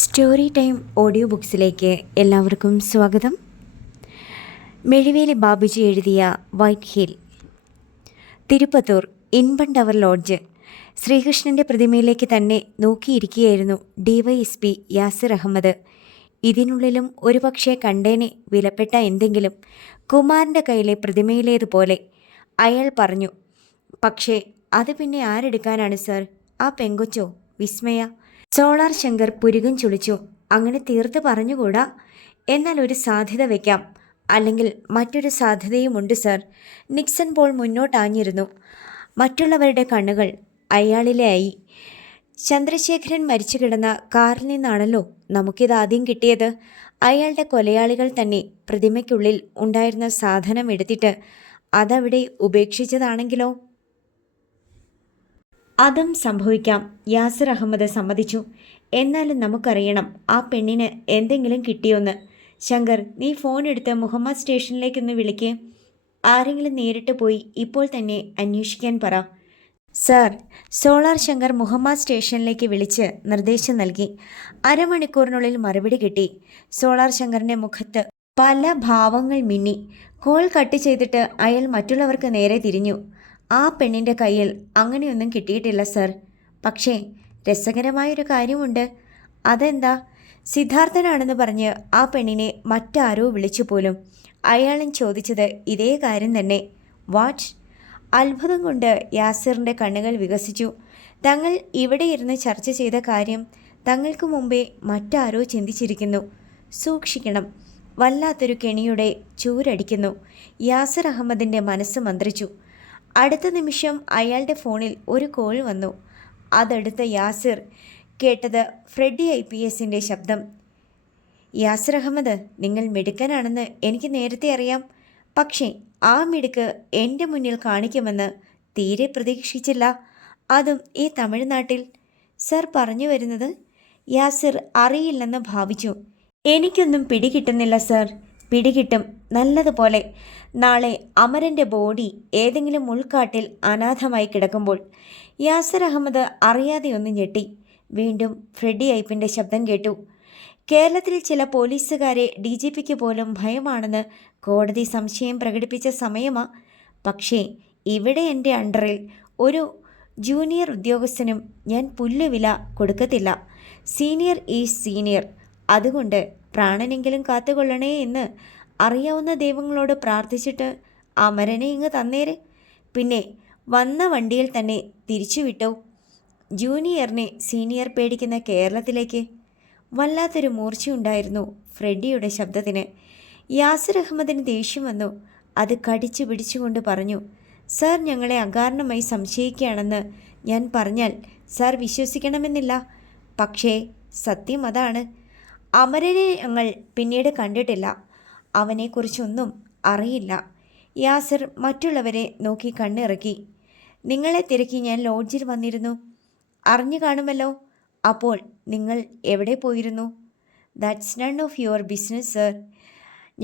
Story time audio ബുക്സിലേക്ക് എല്ലാവർക്കും സ്വാഗതം. മെഴിവേലി ബാബുജി എഴുതിയ white hill. Tirupattur Inban tower lodge. ശ്രീകൃഷ്ണൻ്റെ പ്രതിമയിലേക്ക് തന്നെ നോക്കിയിരിക്കുകയായിരുന്നു DYSP യാസിർ അഹമ്മദ്. ഇതിനുള്ളിലും ഒരുപക്ഷെ കണ്ടേനെ വിലപ്പെട്ട എന്തെങ്കിലും കുമാരൻ്റെ കയ്യിലെ പ്രതിമയിലേതുപോലെ അയാൾ പറഞ്ഞു. പക്ഷേ അത് പിന്നെ ആരെടുക്കാനാണ് സർ? ആ പെങ്കൊച്ചോ? വിസ്മയ. സോളാർ ശങ്കർ പുരുകം ചുളിച്ചു. അങ്ങനെ തീർത്ത് പറഞ്ഞുകൂടാ. എന്നാൽ ഒരു സാധ്യത വയ്ക്കാം. അല്ലെങ്കിൽ മറ്റൊരു സാധ്യതയുമുണ്ട് സർ. നിക്സൺ പോൾ മുന്നോട്ടാഞ്ഞിരുന്നു. മറ്റുള്ളവരുടെ കണ്ണുകൾ അയാളിലെ ആയി. ചന്ദ്രശേഖരൻ മരിച്ചു കിടന്ന കാറിൽ നിന്നാണല്ലോ നമുക്കിതാദ്യം കിട്ടിയത്. അയാളുടെ കൊലയാളികൾ തന്നെ പ്രതിമയ്ക്കുള്ളിൽ ഉണ്ടായിരുന്ന സാധനം എടുത്തിട്ട് അതവിടെ ഉപേക്ഷിച്ചതാണെങ്കിലോ? അതും സംഭവിക്കാം. യാസിർ അഹമ്മദ് സമ്മതിച്ചു. എന്നാലും നമുക്കറിയണം ആ പെണ്ണിന് എന്തെങ്കിലും കിട്ടിയോന്ന്. ശങ്കർ, നീ ഫോൺ എടുത്ത് മുഹമ്മദ് സ്റ്റേഷനിലേക്കൊന്ന് വിളിക്ക്. ആരെങ്കിലും നേരിട്ട് പോയി ഇപ്പോൾ തന്നെ അന്വേഷിക്കാൻ പറ. സർ. സോളാർ ശങ്കർ മുഹമ്മദ് സ്റ്റേഷനിലേക്ക് വിളിച്ച് നിർദ്ദേശം നൽകി. അരമണിക്കൂറിനുള്ളിൽ മറുപടി കിട്ടി. സോളാർ ശങ്കറിൻ്റെ മുഖത്ത് പല ഭാവങ്ങൾ മിന്നി. കോൾ കട്ട് ചെയ്തിട്ട് അയാൾ മറ്റുള്ളവർക്ക് നേരെ തിരിഞ്ഞു. ആ പെണ്ണിൻ്റെ കയ്യിൽ അങ്ങനെയൊന്നും കിട്ടിയിട്ടില്ല സർ. പക്ഷേ രസകരമായൊരു കാര്യമുണ്ട്. അതെന്താ? സിദ്ധാർത്ഥനാണെന്ന് പറഞ്ഞ് ആ പെണ്ണിനെ മറ്റാരോ വിളിച്ചു പോലും. അയാളും ചോദിച്ചത് ഇതേ കാര്യം തന്നെ. വാട്ട്? അത്ഭുതം കൊണ്ട് യാസിറിൻ്റെ കണ്ണുകൾ വികസിച്ചു. തങ്ങൾ ഇവിടെ ഇരുന്ന് ചർച്ച ചെയ്ത കാര്യം തങ്ങൾക്ക് മുമ്പേ മറ്റാരോ ചിന്തിച്ചിരിക്കുന്നു. സൂക്ഷിക്കണം. വല്ലാത്തൊരു കെണിയുടെ ചൂരടിക്കുന്നു. യാസിർ അഹമ്മദിൻ്റെ മനസ്സ് മന്ത്രിച്ചു. അടുത്ത നിമിഷം അയാളുടെ ഫോണിൽ ഒരു കോൾ വന്നു. അതെടുത്ത യാസിർ കേട്ടത് ഫ്രെഡി IPSൻ്റെ ശബ്ദം. യാസിർ അഹമ്മദ്, നിങ്ങൾ മിടുക്കനാണെന്ന് എനിക്ക് നേരത്തെ അറിയാം. പക്ഷേ ആ മിടുക്ക് എൻ്റെ മുന്നിൽ കാണിക്കുമെന്ന് തീരെ പ്രതീക്ഷിച്ചില്ല. അതും ഈ തമിഴ്നാട്ടിൽ. സർ പറഞ്ഞു വരുന്നത്? യാസിർ അറിയില്ലെന്ന് ഭാവിച്ചു. എനിക്കൊന്നും പിടികിട്ടുന്നില്ല സർ. പിടികിട്ടും, നല്ലതുപോലെ. നാളെ അമരൻ്റെ ബോഡി ഏതെങ്കിലും ഉൾക്കാട്ടിൽ അനാഥമായി കിടക്കുമ്പോൾ. യാസിർ അഹമ്മദ് അറിയാതെ ഒന്ന് ഞെട്ടി. വീണ്ടും ഫ്രെഡി ഐപ്പിൻ്റെ ശബ്ദം കേട്ടു. കേരളത്തിൽ ചില പോലീസുകാരെ DGPക്ക് പോലും ഭയമാണെന്ന് കോടതി സംശയം പ്രകടിപ്പിച്ച സമയമാ. പക്ഷേ ഇവിടെ എൻ്റെ അണ്ടറിൽ ഒരു ജൂനിയർ ഉദ്യോഗസ്ഥനും ഞാൻ പുല്ലുവില കൊടുക്കത്തില്ല. Senior is senior. അതുകൊണ്ട് പ്രാണനെങ്കിലും കാത്തുകൊള്ളണേ എന്ന് അറിയാവുന്ന ദൈവങ്ങളോട് പ്രാർത്ഥിച്ചിട്ട് അമരനെ ഇങ്ങ് തന്നേരെ. പിന്നെ വന്ന വണ്ടിയിൽ തന്നെ തിരിച്ചുവിട്ടോ. ജൂനിയറിനെ സീനിയർ പേടിക്കുന്ന കേരളത്തിലേക്ക്. വല്ലാത്തൊരു മൂർച്ചയുണ്ടായിരുന്നു ഫ്രെഡിയുടെ ശബ്ദത്തിന്. യാസിർ അഹമ്മദിന് ദേഷ്യം വന്നു. അത് കടിച്ചു പിടിച്ചുകൊണ്ട് പറഞ്ഞു, സർ ഞങ്ങളെ അകാരണമായി സംശയിക്കുകയാണെന്ന് ഞാൻ പറഞ്ഞാൽ സർ വിശ്വസിക്കണമെന്നില്ല. പക്ഷേ സത്യം അതാണ്. അമരനെ ഞങ്ങൾ പിന്നീട് കണ്ടിട്ടില്ല. അവനെക്കുറിച്ചൊന്നും അറിയില്ല. യാസിർ മറ്റുള്ളവരെ നോക്കി കണ്ണിറക്കി. നിങ്ങളെ തിരക്കി ഞാൻ ലോഡ്ജിൽ വന്നിരുന്നു. അറിഞ്ഞു കാണുമല്ലോ. അപ്പോൾ നിങ്ങൾ എവിടെ പോയിരുന്നു? That's none of your business sir.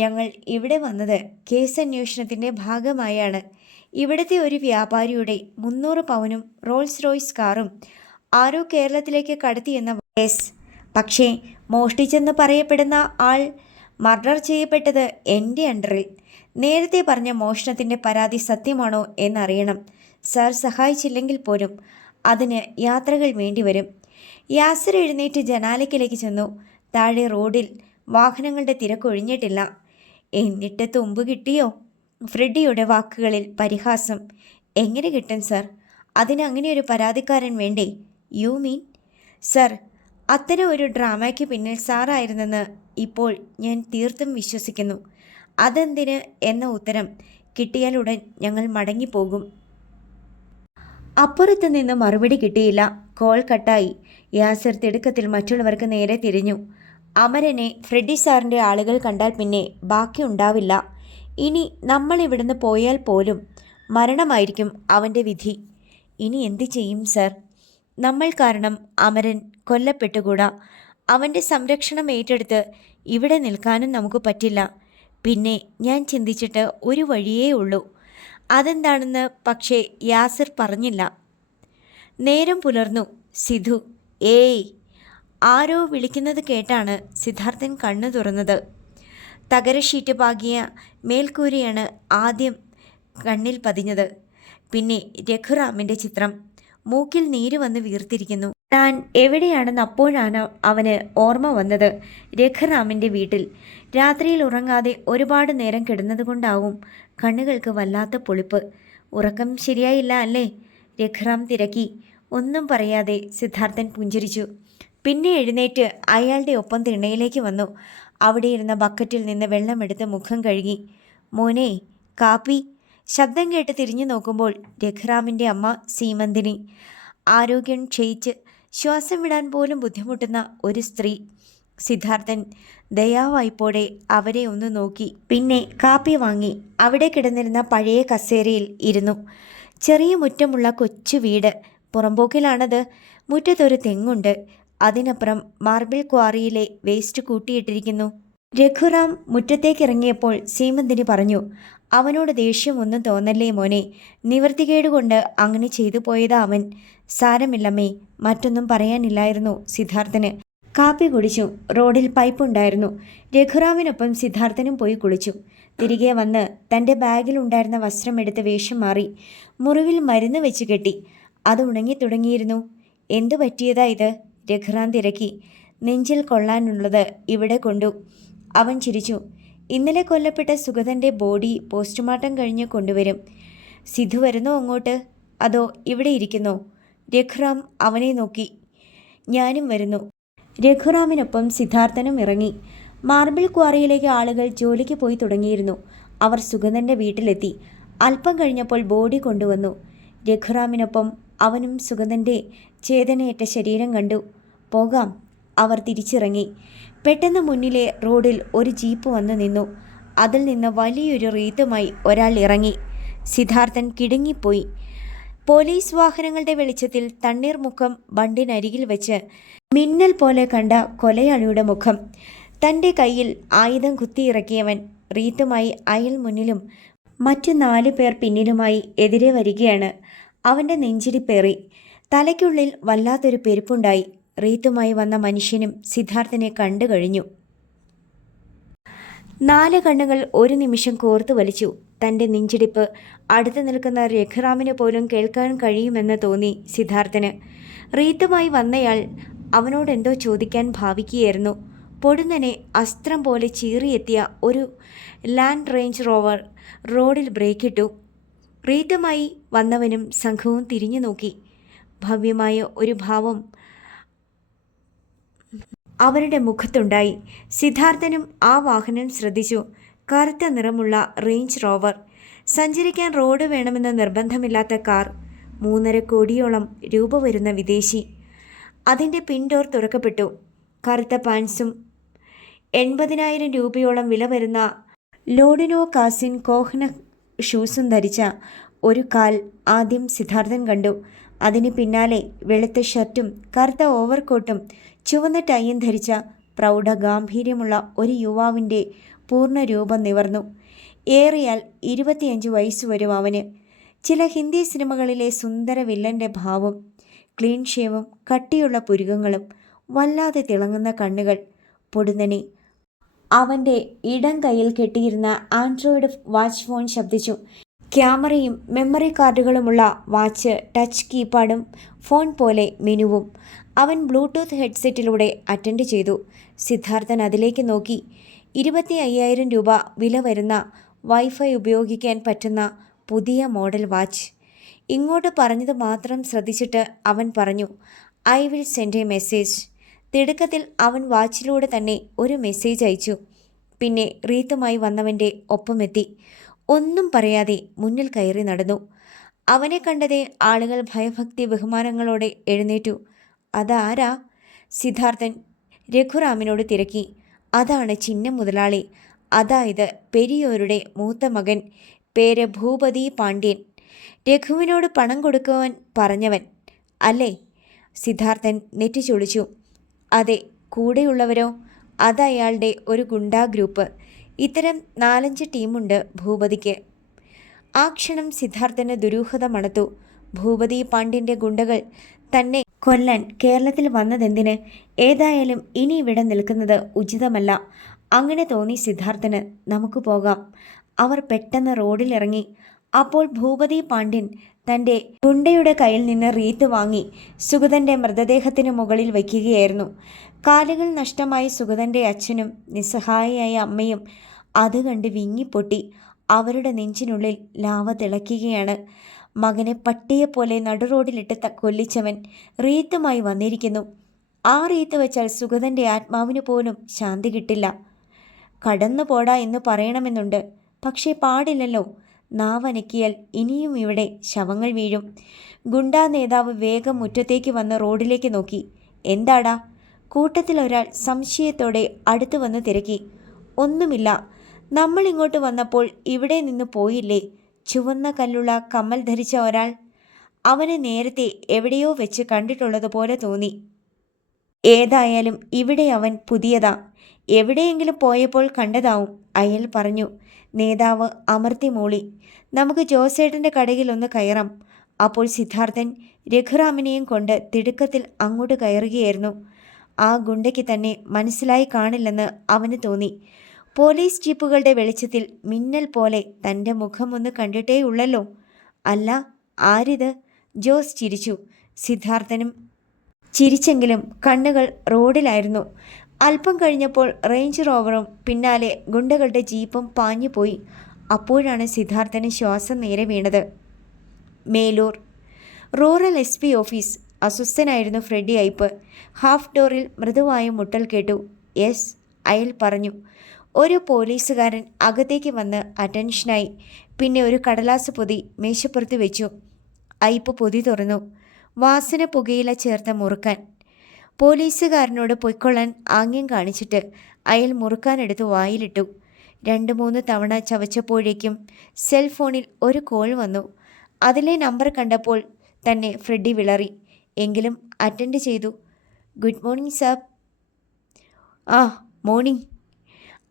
ഞങ്ങൾ ഇവിടെ വന്നത് കേസ് അന്വേഷണത്തിൻ്റെ ഭാഗമായാണ്. ഇവിടുത്തെ ഒരു വ്യാപാരിയുടെ 300 പവനും റോൾസ് റോയ്സ് കാറും ആരോ കേരളത്തിലേക്ക് കടത്തിയെന്ന കേസ്. പക്ഷേ മോഷ്ടിച്ചെന്ന് പറയപ്പെടുന്ന ആൾ മർഡർ ചെയ്യപ്പെട്ടത് എൻ്റെ അണ്ടറിൽ. നേരത്തെ പറഞ്ഞ മോഷണത്തിൻ്റെ പരാതി സത്യമാണോ എന്നറിയണം. സാർ സഹായിച്ചില്ലെങ്കിൽ പോലും അതിന് യാത്രകൾ വേണ്ടിവരും. യാസിർ എഴുന്നേറ്റ് ജനാലയ്ക്കിലേക്ക് ചെന്നു. താഴെ റോഡിൽ വാഹനങ്ങളുടെ തിരക്കൊഴിഞ്ഞിട്ടില്ല. എന്നിട്ട് തുമ്പ് കിട്ടിയോ? ഫ്രെഡിയുടെ വാക്കുകളിൽ പരിഹാസം. എങ്ങനെ കിട്ടും സർ? അതിന് അങ്ങനെ ഒരു പരാതിക്കാരൻ വേണ്ടേ? You mean? സർ, അത്തരം ഒരു ഡ്രാമയ്ക്ക് പിന്നിൽ സാറായിരുന്നെന്ന് ഇപ്പോൾ ഞാൻ തീർത്തും വിശ്വസിക്കുന്നു. അതെന്തിന് എന്ന ഉത്തരം കിട്ടിയാലുടൻ ഞങ്ങൾ മടങ്ങിപ്പോകും. അപ്പുറത്ത് നിന്ന് മറുപടി കിട്ടിയില്ല. കോൾ കട്ടായി. യാസിർ തിടുക്കത്തിൽ മറ്റുള്ളവർക്ക് നേരെ തിരിഞ്ഞു. അമരനെ ഫ്രെഡി സാറിൻ്റെ ആളുകൾ കണ്ടാൽ പിന്നെ ബാക്കിയുണ്ടാവില്ല. ഇനി നമ്മൾ ഇവിടുന്ന് പോയാൽ പോലും മരണമായിരിക്കും അവൻ്റെ വിധി. ഇനി എന്തു ചെയ്യും സർ? നമ്മൾ കാരണം അമരൻ കൊല്ലപ്പെട്ടുകൂടാ. അവൻ്റെ സംരക്ഷണം ഏറ്റെടുത്ത് ഇവിടെ നിൽക്കാനും നമുക്ക് പറ്റില്ല. പിന്നെ ഞാൻ ചിന്തിച്ചിട്ട് ഒരു വഴിയേ ഉള്ളൂ. അതെന്താണെന്ന് പക്ഷേ യാസിർ പറഞ്ഞില്ല. നേരം പുലർന്നു. സിധു, ഏയ് ആരോ വിളിക്കുന്നത് കേട്ടാണ് സിദ്ധാർത്ഥൻ കണ്ണു തുറന്നത്. തകര ഷീറ്റ് പാകിയ മേൽക്കൂരയാണ് ആദ്യം കണ്ണിൽ പതിഞ്ഞത്. പിന്നെ രഘുറാമിൻ്റെ ചിത്രം. മൂക്കിൽ നീര് വന്ന് വീർത്തിരിക്കുന്നു. താൻ എവിടെയാണെന്ന് അപ്പോഴാണ് അവന് ഓർമ്മ വന്നത്. രഘുറാമിൻ്റെ വീട്ടിൽ. രാത്രിയിൽ ഉറങ്ങാതെ ഒരുപാട് നേരം കിടന്നതുകൊണ്ടാവും കണ്ണുകൾക്ക് വല്ലാത്ത പൊളിപ്പ്. ഉറക്കം ശരിയായില്ല അല്ലേ? രഘുറാം തിരക്കി. ഒന്നും പറയാതെ സിദ്ധാർത്ഥൻ പുഞ്ചിരിച്ചു. പിന്നെ എഴുന്നേറ്റ് അയാളുടെ ഒപ്പം തിണ്ണയിലേക്ക് വന്നു. അവിടെ ഇരുന്ന ബക്കറ്റിൽ നിന്ന് വെള്ളമെടുത്ത് മുഖം കഴുകി. മോനെ, കാപ്പി. ശബ്ദം കേട്ട് തിരിഞ്ഞു നോക്കുമ്പോൾ രഘുറാമിൻ്റെ അമ്മ സീമന്തിനി. ആരോഗ്യം ക്ഷയിച്ച് ശ്വാസം വിടാൻ പോലും ബുദ്ധിമുട്ടുന്ന ഒരു സ്ത്രീ. സിദ്ധാർത്ഥൻ ദയാവായ്പോടെ അവരെ ഒന്ന് നോക്കി. പിന്നെ കാപ്പി വാങ്ങി അവിടെ കിടന്നിരുന്ന പഴയ കസേരയിൽ ഇരുന്നു. ചെറിയ മുറ്റമുള്ള കൊച്ചു വീട്. പുറമ്പോക്കിലാണത്. മുറ്റത്തൊരു തെങ്ങുണ്ട്. അതിനപ്പുറം മാർബിൾ ക്വാറിയിലെ വേസ്റ്റ് കൂട്ടിയിട്ടിരിക്കുന്നു. രഘുറാം മുറ്റത്തേക്കിറങ്ങിയപ്പോൾ സീമന്തിനി പറഞ്ഞു, അവനോട് ദേഷ്യമൊന്നും തോന്നല്ലേ മോനെ. നിവൃത്തികേടുകൊണ്ട് അങ്ങനെ ചെയ്തു പോയതാ അവൻ. സാരമില്ലമ്മേ. മറ്റൊന്നും പറയാനില്ലായിരുന്നു സിദ്ധാർത്ഥന്. കാപ്പി കുടിച്ചു. റോഡിൽ പൈപ്പുണ്ടായിരുന്നു. രഘുറാമിനൊപ്പം സിദ്ധാർത്ഥനും പോയി കുളിച്ചു. തിരികെ വന്ന് തൻ്റെ ബാഗിലുണ്ടായിരുന്ന വസ്ത്രമെടുത്ത് വേഷം മാറി. മുറിവിൽ മരുന്ന് വെച്ച് കെട്ടി. അത് ഉണങ്ങി തുടങ്ങിയിരുന്നു. എന്തു പറ്റിയതാ ഇത്? രഘുറാം തിരക്കി. നെഞ്ചിൽ കൊള്ളാനുള്ളത് ഇവിടെ കൊണ്ടു. അവൻ ചിരിച്ചു. ഇന്നലെ കൊല്ലപ്പെട്ട സുഗതൻ്റെ ബോഡി പോസ്റ്റ്മോർട്ടം കഴിഞ്ഞ് കൊണ്ടുവരും. സിധു വരുന്നോ അങ്ങോട്ട്? അതോ ഇവിടെ ഇരിക്കുന്നോ? രഘുറാം അവനെ നോക്കി. ഞാനും വരുന്നു. രഘുറാമിനൊപ്പം സിദ്ധാർത്ഥനും ഇറങ്ങി. മാർബിൾ ക്വാറിയിലേക്ക് ആളുകൾ ജോലിക്ക് പോയി തുടങ്ങിയിരുന്നു. അവർ സുഗതൻ്റെ വീട്ടിലെത്തി. അല്പം കഴിഞ്ഞപ്പോൾ ബോഡി കൊണ്ടുവന്നു. രഘുറാമിനൊപ്പം അവനും സുഗതൻ്റെ ചേതനയേറ്റ ശരീരം കണ്ടു. പോകാം. അവർ തിരിച്ചിറങ്ങി. പെട്ടെന്ന് മുന്നിലെ റോഡിൽ ഒരു ജീപ്പ് വന്നു നിന്നു. അതിൽ നിന്ന് വലിയൊരു റീത്തുമായി ഒരാൾ ഇറങ്ങി. സിദ്ധാർത്ഥൻ കിടുങ്ങിപ്പോയി. പോലീസ് വാഹനങ്ങളുടെ വെളിച്ചത്തിൽ തണ്ണീർമുക്കം ബണ്ടിനരികിൽ വെച്ച് മിന്നൽ പോലെ കണ്ട കൊലയാളിയുടെ മുഖം. തൻ്റെ കയ്യിൽ ആയുധം കുത്തിയിറക്കിയവൻ റീത്തുമായി അയൽ മുന്നിലും മറ്റു 4 പേർ പിന്നിലുമായി എതിരെ വരികയാണ്. അവൻ്റെ നെഞ്ചിടിപ്പേറി. തലയ്ക്കുള്ളിൽ വല്ലാത്തൊരു പെരുപ്പുണ്ടായി. റീത്തുമായി വന്ന മനുഷ്യനും സിദ്ധാർത്ഥനെ കണ്ടു കഴിഞ്ഞു. 4 കണ്ണുകൾ ഒരു നിമിഷം കോർത്തു വലിച്ചു. തൻ്റെ നെഞ്ചിടിപ്പ് അടുത്ത് നിൽക്കുന്ന രഘുറാമിന് പോലും കേൾക്കാൻ കഴിയുമെന്ന് തോന്നി സിദ്ധാർത്ഥന്. റീത്തുമായി വന്നയാൾ അവനോടെന്തോ ചോദിക്കാൻ ഭാവിക്കുകയായിരുന്നു. പൊടുന്നനെ അസ്ത്രം പോലെ ചീറിയെത്തിയ ഒരു ലാൻഡ് റേഞ്ച് റോവർ റോഡിൽ ബ്രേക്കിട്ടു. റീത്തുമായി വന്നവനും സംഘവും തിരിഞ്ഞു നോക്കി. ഭവ്യമായ ഒരു ഭാവം അവരുടെ മുഖത്തുണ്ടായി. സിദ്ധാർത്ഥനും ആ വാഹനം ശ്രദ്ധിച്ചു. കറുത്ത നിറമുള്ള റേഞ്ച് റോവർ. സഞ്ചരിക്കാൻ റോഡ് വേണമെന്ന് നിർബന്ധമില്ലാത്ത കാർ. 3.5 കോടിയോളം രൂപ വരുന്ന വിദേശി. അതിൻ്റെ പിൻഡോർ തുറക്കപ്പെട്ടു. കറുത്ത പാൻസും 80,000 രൂപയോളം വില വരുന്ന ലോഡിനോ കാസിൻ കോഹ്ന ഷൂസും ധരിച്ച ഒരു കാൽ ആദ്യം സിദ്ധാർത്ഥൻ കണ്ടു. അതിന് പിന്നാലെ വെളുത്ത ഷർട്ടും കറുത്ത ഓവർകോട്ടും ചുവന്ന ടൈയും ധരിച്ച പ്രൗഢഗാംഭീര്യമുള്ള ഒരു യുവാവിൻ്റെ പൂർണ്ണ രൂപം നിവർന്നു. ഏറിയാൽ 25 വയസ്സ് വരും അവന്. ചില ഹിന്ദി സിനിമകളിലെ സുന്ദര വില്ലൻ്റെ ഭാവം. ക്ലീൻ ഷേവും കട്ടിയുള്ള പുരുകങ്ങളും വല്ലാതെ തിളങ്ങുന്ന കണ്ണുകൾ. പൊടുന്നനെ അവൻ്റെ ഇടം കയ്യിൽ കെട്ടിയിരുന്ന ആൻഡ്രോയിഡ് വാച്ച് ഫോൺ ശബ്ദിച്ചു. ക്യാമറയും മെമ്മറി കാർഡുകളുമുള്ള വാച്ച്, ടച്ച് കീപാഡും ഫോൺ പോലെ മെനുവും. അവൻ ബ്ലൂടൂത്ത് ഹെഡ്സെറ്റിലൂടെ അറ്റൻഡ് ചെയ്തു. സിദ്ധാർത്ഥൻ അതിലേക്ക് നോക്കി. 25,000 രൂപ വില വരുന്ന വൈഫൈ ഉപയോഗിക്കാൻ പറ്റുന്ന പുതിയ മോഡൽ വാച്ച്. ഇങ്ങോട്ട് പറഞ്ഞത് മാത്രം ശ്രദ്ധിച്ചിട്ട് അവൻ പറഞ്ഞു, I will send A message. തിടുക്കത്തിൽ അവൻ വാച്ചിലൂടെ തന്നെ ഒരു മെസ്സേജ് അയച്ചു. പിന്നെ റീത്തുമായി വന്നവൻ്റെ ഒപ്പമെത്തി. ഒന്നും പറയാതെ മുന്നിൽ കയറി നടന്നു. അവനെ കണ്ടതേ ആളുകൾ ഭയഭക്തി ബഹുമാനങ്ങളോടെ എഴുന്നേറ്റു. അതാരാ? സിദ്ധാർത്ഥൻ രഘുറാമിനോട് തിരക്കി. അതാണ് ചിന്ന മുതലാളി. അതായത് പെരിയോരുടെ മൂത്ത മകൻ. പേര് ഭൂപതി പാണ്ഡ്യൻ. രഘുവിനോട് പണം കൊടുക്കുവാൻ പറഞ്ഞവൻ അല്ലേ? സിദ്ധാർത്ഥൻ നെറ്റി ചൊളിച്ചു. അതെ. കൂടെയുള്ളവരോ? അതയാളുടെ ഒരു ഗുണ്ടാ ഗ്രൂപ്പ്. ഇത്തരം 4-5 ടീമുണ്ട് ഭൂപതിക്ക്. ആ ക്ഷണം സിദ്ധാർത്ഥന് ദുരൂഹത മണത്തു. ഭൂപതി പാണ്ഡ്യൻ്റെ ഗുണ്ടകൾ തന്നെ കൊല്ലാൻ കേരളത്തിൽ വന്നതെന്തിന്? ഏതായാലും ഇനി ഇവിടെ നിൽക്കുന്നത് ഉചിതമല്ല. അങ്ങനെ തോന്നി സിദ്ധാർത്ഥന്. നമുക്ക് പോകാം. അവർ പെട്ടെന്ന് റോഡിലിറങ്ങി. അപ്പോൾ ഭൂപതി പാണ്ഡ്യൻ തൻ്റെ ഗുണ്ടയുടെ കയ്യിൽ നിന്ന് റീത്ത് വാങ്ങി സുഗതൻ്റെ മൃതദേഹത്തിന് മുകളിൽ വയ്ക്കുകയായിരുന്നു. കാലുകൾ നഷ്ടമായ സുഗതൻ്റെ അച്ഛനും നിസ്സഹായയായ അമ്മയും അത് കണ്ട് വിങ്ങിപ്പൊട്ടി. അവരുടെ നെഞ്ചിനുള്ളിൽ ലാവ തിളയ്ക്കുകയാണ്. മകനെ പട്ടിയെപ്പോലെ നടുറോഡിലിട്ട് കൊല്ലിച്ചവൻ റീത്തുമായി വന്നിരിക്കുന്നു. ആ റീത്ത് വെച്ചാൽ സുഗതൻ്റെ ആത്മാവിന് പോലും ശാന്തി കിട്ടില്ല. കടന്നു പോടാ എന്ന് പറയണമെന്നുണ്ട്, പക്ഷേ പാടില്ലല്ലോ. നാവനക്കിയാൽ ഇനിയും ഇവിടെ ശവങ്ങൾ വീഴും. ഗുണ്ടാ നേതാവ് വേഗം മുറ്റത്തേക്ക് വന്ന് റോഡിലേക്ക് നോക്കി. എന്താടാ? കൂട്ടത്തിൽ ഒരാൾ സംശയത്തോടെ അടുത്തു വന്ന് തിരക്കി. ഒന്നുമില്ല, നമ്മൾ ഇങ്ങോട്ട് വന്നപ്പോൾ ഇവിടെ നിന്ന് പോയില്ലേ ചുവന്ന കല്ലുള്ള കമ്മൽ ധരിച്ച ഒരാൾ? അവനെ നേരത്തെ എവിടെയോ വെച്ച് കണ്ടിട്ടുള്ളതുപോലെ തോന്നി. ഏതായാലും ഇവിടെ അവൻ പുതിയതാ. എവിടെയെങ്കിലും പോയപ്പോൾ കണ്ടതാവും, അയാൾ പറഞ്ഞു. നേതാവ് അമർത്തി മൂളി. നമുക്ക് ജോസേട്ടൻ്റെ കടയിൽ ഒന്ന് കയറാം. അപ്പോൾ സിദ്ധാർത്ഥൻ രഘുറാമിനെയും കൊണ്ട് തിടുക്കത്തിൽ അങ്ങോട്ട് കയറുകയായിരുന്നു. ആ ഗുണ്ടയ്ക്ക് തന്നെ മനസ്സിലായി കാണില്ലെന്ന് അവന് തോന്നി. പോലീസ് ജീപ്പുകളുടെ വെളിച്ചത്തിൽ മിന്നൽ പോലെ തൻ്റെ മുഖമൊന്ന് കണ്ടിട്ടേയുള്ളല്ലോ. അല്ല, ആരിത്? ജോസ് ചിരിച്ചു. സിദ്ധാർത്ഥനും ചിരിച്ചെങ്കിലും കണ്ണുകൾ റോഡിലായിരുന്നു. അല്പം കഴിഞ്ഞപ്പോൾ റേഞ്ച് റോവറും പിന്നാലെ ഗുണ്ടകളുടെ ജീപ്പും പാഞ്ഞുപോയി. അപ്പോഴാണ് സിദ്ധാർത്ഥന് ശ്വാസം നേരെ വീണത്. Melur rural SP office. അസ്വസ്ഥനായിരുന്നു ഫ്രെഡി അയ്പ്. ഹാഫ് ഡോറിൽ മൃദുവായ മുട്ടൽ കേട്ടു. യെസ്, അയാൾ പറഞ്ഞു. ഒരു പോലീസുകാരൻ അകത്തേക്ക് വന്ന് അറ്റൻഷനായി. പിന്നെ ഒരു കടലാസ് പൊതി മേശപ്പുറത്ത് വെച്ചു. അയ്പ് പൊതി തുറന്നു. വാസന പുകയില ചേർത്ത മുറുക്കാൻ. പോലീസുകാരനോട് പൊയ്ക്കൊള്ളാൻ ആംഗ്യം കാണിച്ചിട്ട് അയാൾ മുറുക്കാനെടുത്ത് വായിലിട്ടു. 2-3 തവണ ചവച്ചപ്പോഴേക്കും സെൽഫോണിൽ ഒരു കോൾ വന്നു. അതിലെ നമ്പർ കണ്ടപ്പോൾ തന്നെ ഫ്രെഡി വിളറി. എങ്കിലും അറ്റൻഡ് ചെയ്തു. ഗുഡ് മോർണിംഗ് സാബ്. ആ, മോർണിംഗ്.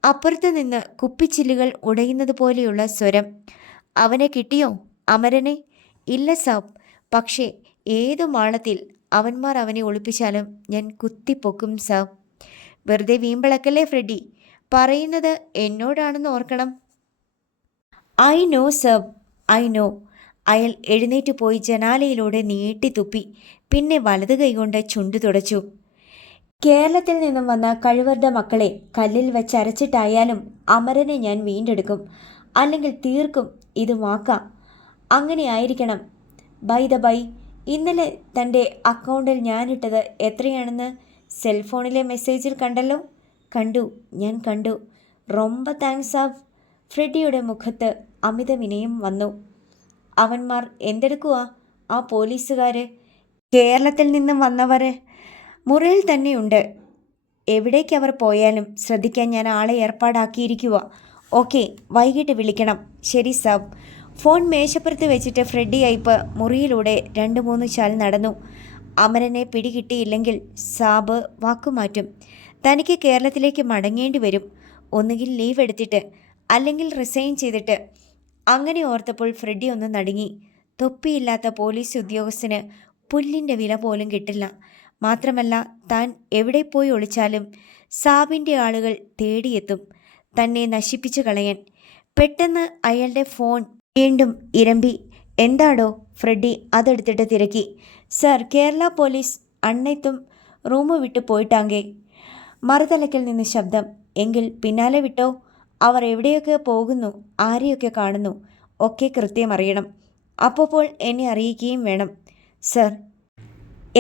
അപ്പുറത്ത് നിന്ന് കുപ്പിച്ചില്ലുകൾ ഉടയുന്നത് പോലെയുള്ള സ്വരം. അവനെ കിട്ടിയോ? അമരനെ? ഇല്ല സാബ്, പക്ഷേ ഏതു മാളത്തിൽ അവന്മാർ അവനെ ഒളിപ്പിച്ചാലും ഞാൻ കുത്തിപ്പൊക്കും സാബ്. വെറുതെ വീമ്പിളക്കല്ലേ ഫ്രെഡി. പറയുന്നത് എന്നോടാണെന്ന് ഓർക്കണം. ഐ നോ സാബ്, ഐ നോ. അയാൾ എഴുന്നേറ്റ് പോയി ജനാലയിലൂടെ നീട്ടി തുപ്പി. പിന്നെ വലത് കൈകൊണ്ട് ചുണ്ടു തുടച്ചു. കേരളത്തിൽ നിന്നും വന്ന കഴിവരുടെ മക്കളെ കല്ലിൽ വെച്ചരച്ചിട്ടായാലും അമരനെ ഞാൻ വീണ്ടെടുക്കും, അല്ലെങ്കിൽ തീർക്കും. ഇത് വാക്കാം. അങ്ങനെ ആയിരിക്കണം. ബൈ ദ ബൈ, ഇന്നലെ തൻ്റെ അക്കൗണ്ടിൽ ഞാനിട്ടത് എത്രയാണെന്ന് സെൽഫോണിലെ മെസ്സേജിൽ കണ്ടല്ലോ. കണ്ടു, ഞാൻ കണ്ടു. റൊമ്പ താങ്ക്സ് സാബ്. ഫ്രെഡിയുടെ മുഖത്ത് അമിത വിനയം വന്നു. അവന്മാർ എന്തെടുക്കുവാ? ആ പോലീസുകാർ കേരളത്തിൽ നിന്നും വന്നവർ മുറിയിൽ തന്നെയുണ്ട്. എവിടേക്കവർ പോയാലും ശ്രദ്ധിക്കാൻ ഞാൻ ആളെ ഏർപ്പാടാക്കിയിരിക്കുക. ഓക്കെ, വൈകിട്ട് വിളിക്കണം. ശരി സാബ്. ഫോൺ മേശപ്പുറത്ത് വെച്ചിട്ട് ഫ്രെഡി അയ്പ് മുറിയിലൂടെ 2-3 ചാൽ നടന്നു. അമരനെ പിടികിട്ടിയില്ലെങ്കിൽ സാബ് വാക്കുമാറ്റും. തനിക്ക് കേരളത്തിലേക്ക് മടങ്ങേണ്ടി വരും. ഒന്നുകിൽ ലീവ് എടുത്തിട്ട്, അല്ലെങ്കിൽ റിസൈൻ ചെയ്തിട്ട്. അങ്ങനെ ഓർത്തപ്പോൾ ഫ്രെഡി ഒന്ന് നടുങ്ങി. തൊപ്പിയില്ലാത്ത പോലീസ് ഉദ്യോഗസ്ഥന് പുല്ലിൻ്റെ വില പോലും കിട്ടില്ല. മാത്രമല്ല, താൻ എവിടെ പോയി ഒളിച്ചാലും സാബിൻ്റെ ആളുകൾ തേടിയെത്തും, തന്നെ നശിപ്പിച്ചു കളയാൻ. പെട്ടെന്ന് അയാളുടെ ഫോൺ വീണ്ടും ഇരമ്പി. എന്താടോ? ഫ്രെഡി അതെടുത്തിട്ട് തിരക്കി. സർ, കേരള പോലീസ് അണ്ണെത്തും റൂം വിട്ട് പോയിട്ടാങ്കേ. മറുതലക്കിൽ നിന്ന് ശബ്ദം. എങ്കിൽ പിന്നാലെ വിട്ടോ. അവർ എവിടെയൊക്കെ പോകുന്നു, ആരെയൊക്കെ കാണുന്നു, ഒക്കെ കൃത്യം അറിയണം. അപ്പോൾ എന്നെ അറിയിക്കുകയും വേണം സർ.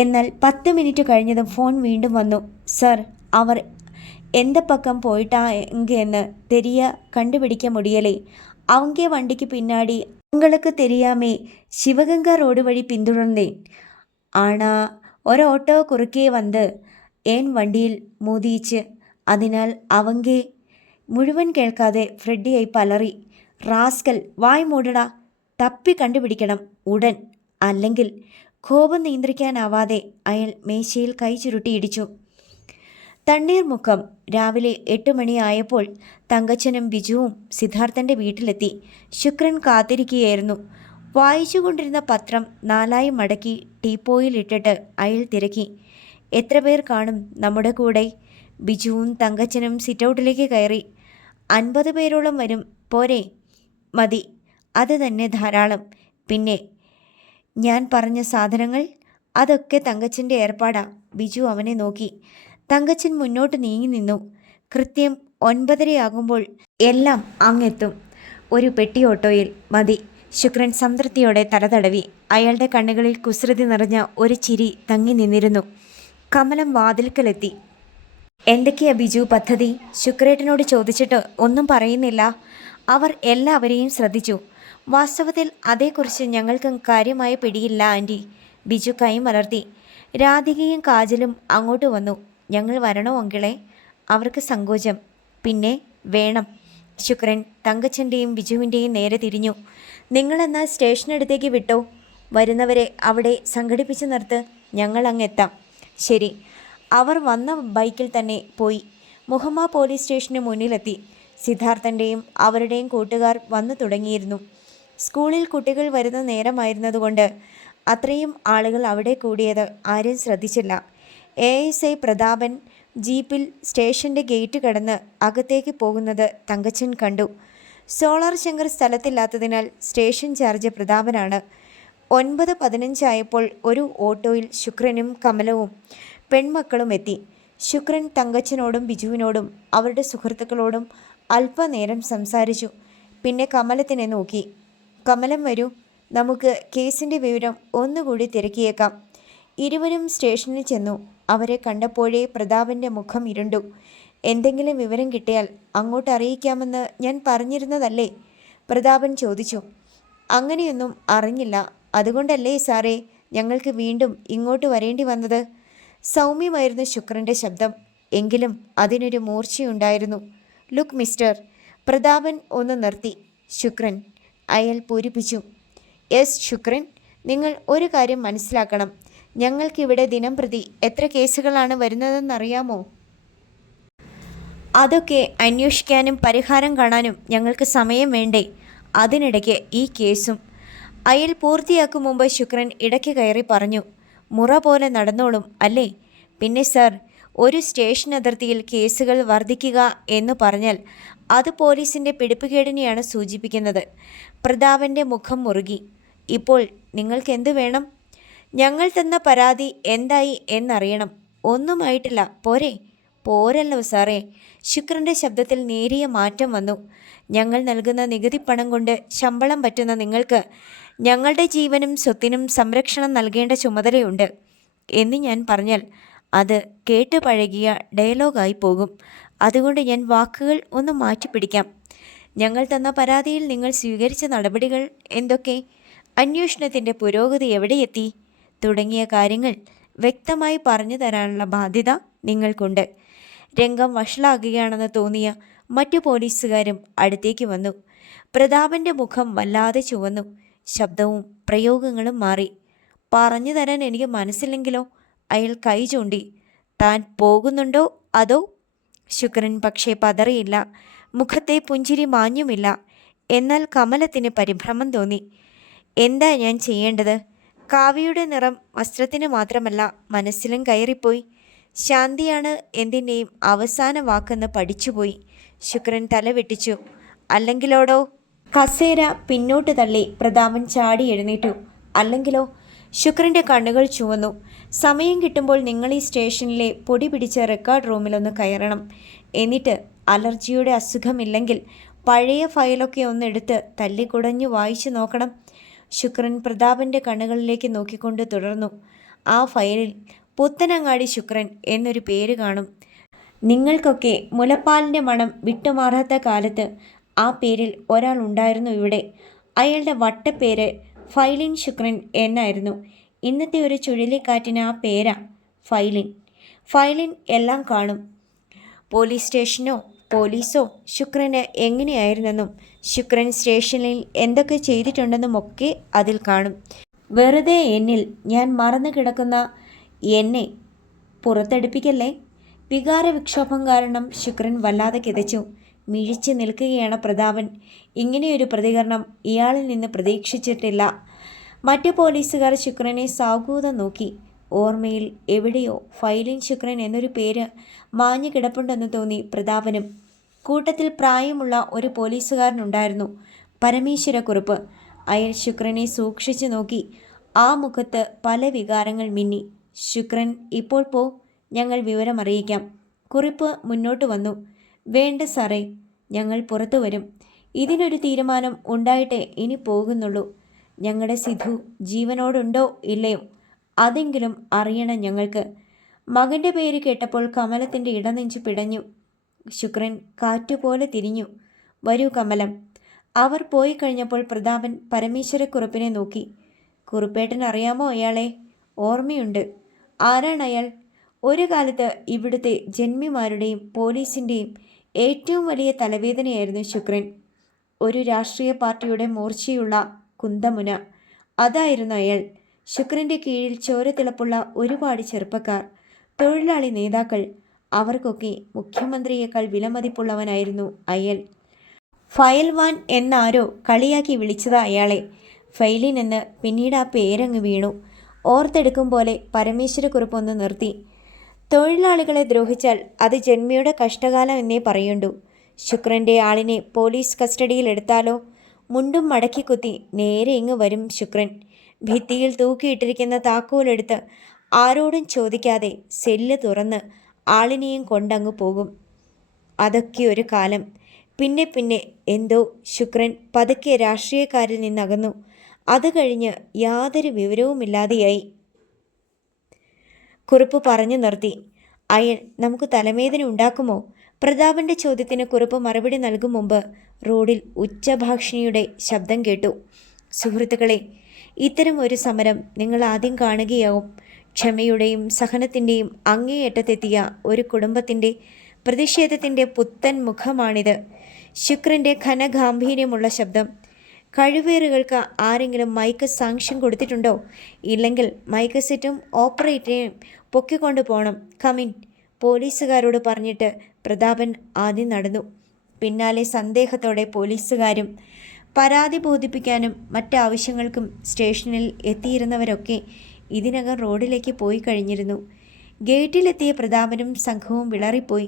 എന്നാൽ 10 മിനിറ്റ് കഴിഞ്ഞതും ഫോൺ വീണ്ടും വന്നു. സർ, അവർ എந்த பக்கம் போயிட்டாங்கன்னு தெரிய கண்டுபிடிக்க முடியலை. அவங்க வண்டிக்கு பின்னாடி உங்களுக்கு தெரியாமே சிவகங்கா ரோடு வழி பிന്തുടർന്നேன். ആണാ ഒരു ഓട്ടോ കുറുക്കേ വന്ന് ഏൻ വണ്ടിയിൽ മോദിയിച്ച്. അതിനാൽ അവങ്ക മുഴുവൻ കേൾക്കാതെ ഫ്രെഡി അയ്പ് അലറി. റാസ്കൽ, വായ് മൂടടാ. തപ്പി കണ്ടുപിടിക്കണം ഉടൻ, അല്ലെങ്കിൽ. കോപം നിയന്ത്രിക്കാനാവാതെ അയാൾ മേശയിൽ കൈ ചുരുട്ടിയിടിച്ചു. തണ്ണീർമുക്കം. രാവിലെ 8 മണിയായപ്പോൾ തങ്കച്ചനും ബിജുവും സിദ്ധാർത്ഥൻ്റെ വീട്ടിലെത്തി. ശുക്രൻ കാത്തിരിക്കുകയായിരുന്നു. വായിച്ചുകൊണ്ടിരുന്ന പത്രം നാലായി മടക്കി ടീപ്പോയിലിട്ടിട്ട് അയാൾ തിരക്കി. എത്ര പേർ കാണും നമ്മുടെ കൂടെ? ബിജുവും തങ്കച്ചനും സിറ്റൗട്ടിലേക്ക് കയറി. 50 പേരോളം വരും. പോരെ? മതി, അത് തന്നെ ധാരാളം. പിന്നെ ഞാൻ പറഞ്ഞ സാധനങ്ങൾ? അതൊക്കെ തങ്കച്ചൻ്റെ ഏർപ്പാടാ. ബിജു അവനെ നോക്കി. തങ്കച്ചൻ മുന്നോട്ട് നീങ്ങി നിന്നു. കൃത്യം 9:30 എല്ലാം അങ്ങെത്തും. ഒരു പെട്ടി ഓട്ടോയിൽ മതി. ശുക്രൻ സംതൃപ്തിയോടെ തലതടവി. അയാളുടെ കണ്ണുകളിൽ കുസൃതി നിറഞ്ഞ ഒരു ചിരി തങ്ങി നിന്നിരുന്നു. കമലം വാതിൽക്കലെത്തി. എന്തൊക്കെയാ ബിജു പദ്ധതി? ശുക്രേട്ടനോട് ചോദിച്ചിട്ട് ഒന്നും പറയുന്നില്ല. അവർ എല്ലാവരെയും ശ്രദ്ധിച്ചു. വാസ്തവത്തിൽ അതേക്കുറിച്ച് ഞങ്ങൾക്ക് കാര്യമായ പിടിയില്ല ആൻറ്റി. ബിജു കൈ മലർത്തി. രാധികയും കാജലും അങ്ങോട്ട് വന്നു. ഞങ്ങൾ വരണോ അങ്കിളെ? അവർക്ക് സങ്കോചം. പിന്നെ വേണം. ശുക്രൻ തങ്കച്ചൻ്റെയും ബിജുവിൻ്റെയും നേരെ തിരിഞ്ഞു. നിങ്ങളെന്നാൽ സ്റ്റേഷനടുത്തേക്ക് വിട്ടോ. വരുന്നവരെ അവിടെ സംഘടിപ്പിച്ച് നിർത്ത്. ഞങ്ങൾ അങ്ങെത്താം. ശരി. അവർ വന്ന ബൈക്കിൽ തന്നെ പോയി. മുഹമ്മ പോലീസ് സ്റ്റേഷന് മുന്നിലെത്തി. സിദ്ധാർത്ഥൻ്റെയും അവരുടെയും കൂട്ടുകാർ വന്നു തുടങ്ങിയിരുന്നു. സ്കൂളിൽ കുട്ടികൾ വരുന്ന നേരമായിരുന്നതുകൊണ്ട് അത്രയും ആളുകൾ അവിടെ കൂടിയത് ആരും ശ്രദ്ധിച്ചില്ല. ASI പ്രതാപൻ ജീപ്പിൽ സ്റ്റേഷൻ്റെ ഗേറ്റ് കടന്ന് അകത്തേക്ക് പോകുന്നത് തങ്കച്ചൻ കണ്ടു. സോളാർ ശങ്കർ സ്ഥലത്തില്ലാത്തതിനാൽ സ്റ്റേഷൻ ചാർജ് പ്രതാപനാണ്. 9:15 ആയപ്പോൾ ഒരു ഓട്ടോയിൽ ശുക്രനും കമലവും പെൺമക്കളും എത്തി. ശുക്രൻ തങ്കച്ചനോടും ബിജുവിനോടും അവരുടെ സുഹൃത്തുക്കളോടും അല്പനേരം സംസാരിച്ചു. പിന്നെ കമലത്തിനെ നോക്കി. കമലം വരൂ, നമുക്ക് കേസിൻ്റെ വിവരം ഒന്നുകൂടി തിരക്കിയേക്കാം. ഇരുവരും സ്റ്റേഷനിൽ ചെന്നു. അവരെ കണ്ടപ്പോഴേ പ്രതാപൻ്റെ മുഖം ഇരുണ്ടു. എന്തെങ്കിലും വിവരം കിട്ടിയാൽ അങ്ങോട്ട് അറിയിക്കാമെന്ന് ഞാൻ പറഞ്ഞിരുന്നതല്ലേ? പ്രതാപൻ ചോദിച്ചു. അങ്ങനെയൊന്നും അറിഞ്ഞില്ല. അതുകൊണ്ടല്ലേ സാറേ ഞങ്ങൾക്ക് വീണ്ടും ഇങ്ങോട്ട് വരേണ്ടി വന്നത്? സൗമ്യമായിരുന്നു ശുക്രൻ്റെ ശബ്ദം. എങ്കിലും അതിനൊരു മൂർച്ചയുണ്ടായിരുന്നു. Look mister. പ്രതാപൻ ഒന്ന് നിർത്തി. ശുക്രൻ. അയാൾ പൂരിപ്പിച്ചു. യെസ് ശുക്രൻ. നിങ്ങൾ ഒരു കാര്യം മനസ്സിലാക്കണം. ഞങ്ങൾക്കിവിടെ ദിനംപ്രതി എത്ര കേസുകളാണ് വരുന്നതെന്നറിയാമോ? അതൊക്കെ അന്വേഷിക്കാനും പരിഹാരം കാണാനും ഞങ്ങൾക്ക് സമയം വേണ്ടേ? അതിനിടയ്ക്ക് ഈ കേസും. അയാൾ പൂർത്തിയാക്കും മുമ്പ് ശുക്രൻ ഇടയ്ക്ക് കയറി പറഞ്ഞു. മുറ പോലെ നടന്നോളും അല്ലേ? പിന്നെ സർ, ഒരു സ്റ്റേഷൻ അതിർത്തിയിൽ കേസുകൾ വർദ്ധിക്കുക എന്ന് പറഞ്ഞാൽ അത് പോലീസിൻ്റെ പിടിപ്പുകേടിനെയാണ് സൂചിപ്പിക്കുന്നത്. പ്രതാപൻ്റെ മുഖം മുറുകി. ഇപ്പോൾ നിങ്ങൾക്ക് എന്ത് വേണം? ഞങ്ങൾ തന്ന പരാതി എന്തായി എന്നറിയണം. ഒന്നുമായിട്ടില്ല. പോരെ? പോരല്ലോ സാറേ. ശുക്രൻ്റെ ശബ്ദത്തിൽ നേരിയ മാറ്റം വന്നു. ഞങ്ങൾ നൽകുന്ന നികുതി പണം കൊണ്ട് ശമ്പളം പറ്റുന്ന നിങ്ങൾക്ക് ഞങ്ങളുടെ ജീവനും സ്വത്തിനും സംരക്ഷണം നൽകേണ്ട ചുമതലയുണ്ട് എന്ന് ഞാൻ പറഞ്ഞാൽ അത് കേട്ടു പഴകിയ ഡയലോഗായി പോകും. അതുകൊണ്ട് ഞാൻ വാക്കുകൾ ഒന്ന് മാറ്റിപ്പിടിക്കാം. ഞങ്ങൾ തന്ന പരാതിയിൽ നിങ്ങൾ സ്വീകരിച്ച നടപടികൾ എന്തൊക്കെ? അന്വേഷണത്തിൻ്റെ പുരോഗതി എവിടെയെത്തി? തുടങ്ങിയ കാര്യങ്ങൾ വ്യക്തമായി പറഞ്ഞു തരാനുള്ള ബാധ്യത നിങ്ങൾക്കുണ്ട്. രംഗം വഷളാകുകയാണെന്ന് തോന്നിയ മറ്റു പോലീസുകാരും അടുത്തേക്ക് വന്നു. പ്രതാപൻ്റെ മുഖം വല്ലാതെ ചുവന്നു. ശബ്ദവും പ്രയോഗങ്ങളും മാറി. പറഞ്ഞു തരാൻ എനിക്ക് മനസ്സില്ലെങ്കിലോ? അയാൾ കൈ ചൂണ്ടി. താൻ പോകുന്നുണ്ടോ അതോ? ശുക്രൻ പക്ഷേ പതറിയില്ല. മുഖത്തെ പുഞ്ചിരി മാഞ്ഞുമില്ല. എന്നാൽ കമലത്തിന് പരിഭ്രമം തോന്നി. എന്താ ഞാൻ ചെയ്യേണ്ടത്? കാവ്യയുടെ നിറം വസ്ത്രത്തിന് മാത്രമല്ല മനസ്സിലും കയറിപ്പോയി. ശാന്തിയാണ് എന്തിൻ്റെയും അവസാന വാക്കെന്ന് പഠിച്ചുപോയി. ശുക്രൻ തല വെട്ടിച്ചു. അല്ലെങ്കിലോടോ? കസേര പിന്നോട്ട് തള്ളി പ്രതാപൻ ചാടി എഴുന്നേറ്റു. അല്ലെങ്കിലോ? ശുക്രൻ്റെ കണ്ണുകൾ ചുവന്നു. സമയം കിട്ടുമ്പോൾ നിങ്ങൾ ഈ സ്റ്റേഷനിലെ പൊടി പിടിച്ച റെക്കോർഡ് റൂമിലൊന്ന് കയറണം. എന്നിട്ട് അലർജിയുടെ അസുഖമില്ലെങ്കിൽ പഴയ ഫയലൊക്കെ ഒന്നെടുത്ത് തല്ലിക്കുടഞ്ഞു വായിച്ചു നോക്കണം. ശുക്രൻ പ്രതാപൻ്റെ കണ്ണുകളിലേക്ക് നോക്കിക്കൊണ്ട് തുടർന്നു. ആ ഫയലിൽ പുത്തനങ്ങാടി ശുക്രൻ എന്നൊരു പേര് കാണും. നിങ്ങൾക്കൊക്കെ മുലപ്പാലിൻ്റെ മണം വിട്ടുമാറാത്ത കാലത്ത് ആ പേരിൽ ഒരാൾ ഉണ്ടായിരുന്നു ഇവിടെ. അയാളുടെ വട്ടപ്പേര് ഫൈലിൻ ശുക്രൻ എന്നായിരുന്നു. ഇന്നത്തെ ഒരു ചുഴലിക്കാറ്റിന് ആ പേരാ ഫൈലിൻ. ഫൈലിൻ എല്ലാം കാണും. പോലീസ് സ്റ്റേഷനോ പോലീസോ ശുക്രന് എങ്ങനെയായിരുന്നെന്നും ശുക്രൻ സ്റ്റേഷനിൽ എന്തൊക്കെ ചെയ്തിട്ടുണ്ടെന്നുമൊക്കെ അതിൽ കാണും. വെറുതെ എന്നിൽ ഞാൻ മറന്നു കിടക്കുന്ന എന്നെ പുറത്തെടുപ്പിക്കല്ലേ. വികാരവിക്ഷോഭം കാരണം ശുക്രൻ വല്ലാതെ കിതച്ചു. മിഴിച്ചു നിൽക്കുകയാണ് പ്രതാപൻ. ഇങ്ങനെയൊരു പ്രതികരണം ഇയാളിൽ നിന്ന് പ്രതീക്ഷിച്ചിട്ടില്ല. മറ്റു പോലീസുകാർ ശുക്രനെ സാവൂതം നോക്കി. ഓർമ്മയിൽ എവിടെയോ ഫൈലിൻ ശുക്രൻ എന്നൊരു പേര് മാഞ്ഞു കിടപ്പുണ്ടെന്ന് തോന്നി പ്രതാപനും. കൂട്ടത്തിൽ പ്രായമുള്ള ഒരു പോലീസുകാരനുണ്ടായിരുന്നു, പരമേശ്വരക്കുറുപ്പ്. അയാൾ ശുക്രനെ സൂക്ഷിച്ചു നോക്കി. ആ മുഖത്ത് പല വികാരങ്ങൾ മിന്നി. ശുക്രൻ, ഇപ്പോൾ പോ, ഞങ്ങൾ വിവരമറിയിക്കാം. കുറിപ്പ് മുന്നോട്ട് വന്നു. വേണ്ട സാറേ, ഞങ്ങൾ പുറത്തു വരും. ഇതിനൊരു തീരുമാനം ഉണ്ടായിട്ടേ ഇനി പോകുന്നുള്ളൂ. ഞങ്ങളുടെ സിധു ജീവനോടുണ്ടോ ഇല്ലയോ അതെങ്കിലും അറിയണം ഞങ്ങൾക്ക്. മകൻ്റെ പേര് കേട്ടപ്പോൾ കമലത്തിൻ്റെ ഇടനെഞ്ചു പിടഞ്ഞു. ശുക്രൻ കാറ്റുപോലെ തിരിഞ്ഞു. വരൂ കമലം. അവർ പോയി കഴിഞ്ഞപ്പോൾ പ്രതാപൻ പരമേശ്വരക്കുറുപ്പിനെ നോക്കി. കുറുപ്പേട്ടൻ അറിയാമോ അയാളെ? ഓർമ്മയുണ്ട്. ആരാണ് അയാൾ? ഒരു കാലത്ത് ഇവിടുത്തെ ജന്മിമാരുടെയും പോലീസിൻ്റെയും ഏറ്റവും വലിയ തലവേദനയായിരുന്നു ശുക്രൻ. ഒരു രാഷ്ട്രീയ പാർട്ടിയുടെ മൂർച്ചയുള്ള കുന്തമുന, അതായിരുന്നു അയാൾ. ശുക്രൻ്റെ കീഴിൽ ചോരത്തിളപ്പുള്ള ഒരുപാട് ചെറുപ്പക്കാർ, തൊഴിലാളി നേതാക്കൾ, അവർക്കൊക്കെ മുഖ്യമന്ത്രിയേക്കാൾ വിലമതിപ്പുള്ളവനായിരുന്നു അയാൾ. ഫയൽ വാൻ എന്നാരോ കളിയാക്കി വിളിച്ചത് അയാളെ. ഫൈലിൻ എന്ന് പിന്നീട് ആ പേരങ്ങ് വീണു. ഓർത്തെടുക്കും പോലെ പരമേശ്വരക്കുറുപ്പൊന്ന് നിർത്തി. തൊഴിലാളികളെ ദ്രോഹിച്ചാൽ അത് ജന്മിയുടെ കഷ്ടകാലം എന്നേ പറയുണ്ടു. ശുക്രൻ്റെ ആളിനെ പോലീസ് കസ്റ്റഡിയിലെടുത്താലോ? മുണ്ടും മടക്കി കുത്തി നേരെ ഇങ്ങ് വരും ശുക്രൻ. ഭിത്തിയിൽ തൂക്കിയിട്ടിരിക്കുന്ന താക്കോലെടുത്ത് ആരോടും ചോദിക്കാതെ സെല്ല് തുറന്ന് ആളിനെയും കൊണ്ടങ്ങ് പോകും. അതൊക്കെ ഒരു കാലം. പിന്നെ പിന്നെ എന്തോ ശുക്രൻ പതുക്കെ രാഷ്ട്രീയക്കാരിൽ നിന്നകന്നു. അത് കഴിഞ്ഞ് യാതൊരു വിവരവുമില്ലാതെയായി. കുറുപ്പ് പറഞ്ഞു നിർത്തി. അയാൾ നമുക്ക് തലവേദന ഉണ്ടാക്കുമോ? പ്രതാപൻ്റെ ചോദ്യത്തിന് കുറുപ്പ് മറുപടി നൽകും മുമ്പ് റോഡിൽ ഉച്ചഭാഷിണിയുടെ ശബ്ദം കേട്ടു. സുഹൃത്തുക്കളെ, ഇത്തരം ഒരു സമരം നിങ്ങൾ ആദ്യം കാണുകയാവും. ക്ഷമയുടെയും സഹനത്തിൻ്റെയും അങ്ങേയറ്റത്തെത്തിയ ഒരു കുടുംബത്തിൻ്റെ പ്രതിഷേധത്തിൻ്റെ പുത്തൻ മുഖമാണിത്. ശുക്രൻ്റെ ഘനഗാംഭീര്യമുള്ള ശബ്ദം. കഴിവേറുകൾക്ക് ആരെങ്കിലും മൈക്ക് സാങ്ഷൻ കൊടുത്തിട്ടുണ്ടോ? ഇല്ലെങ്കിൽ മൈക്ക് സെറ്റും ഓപ്പറേറ്ററെയും പൊക്കിക്കൊണ്ടു പോകണം. കമിൻ. പോലീസുകാരോട് പറഞ്ഞിട്ട് പ്രതാപൻ ആദ്യം നടന്നു. പിന്നാലെ സന്ദേഹത്തോടെ പോലീസുകാരും. പരാതി ബോധിപ്പിക്കാനും മറ്റാവശ്യങ്ങൾക്കും സ്റ്റേഷനിൽ എത്തിയിരുന്നവരൊക്കെ ഇതിനകം റോഡിലേക്ക് പോയി കഴിഞ്ഞിരുന്നു. ഗേറ്റിലെത്തിയ പ്രതാപനും സംഘവും വിളറിപ്പോയി.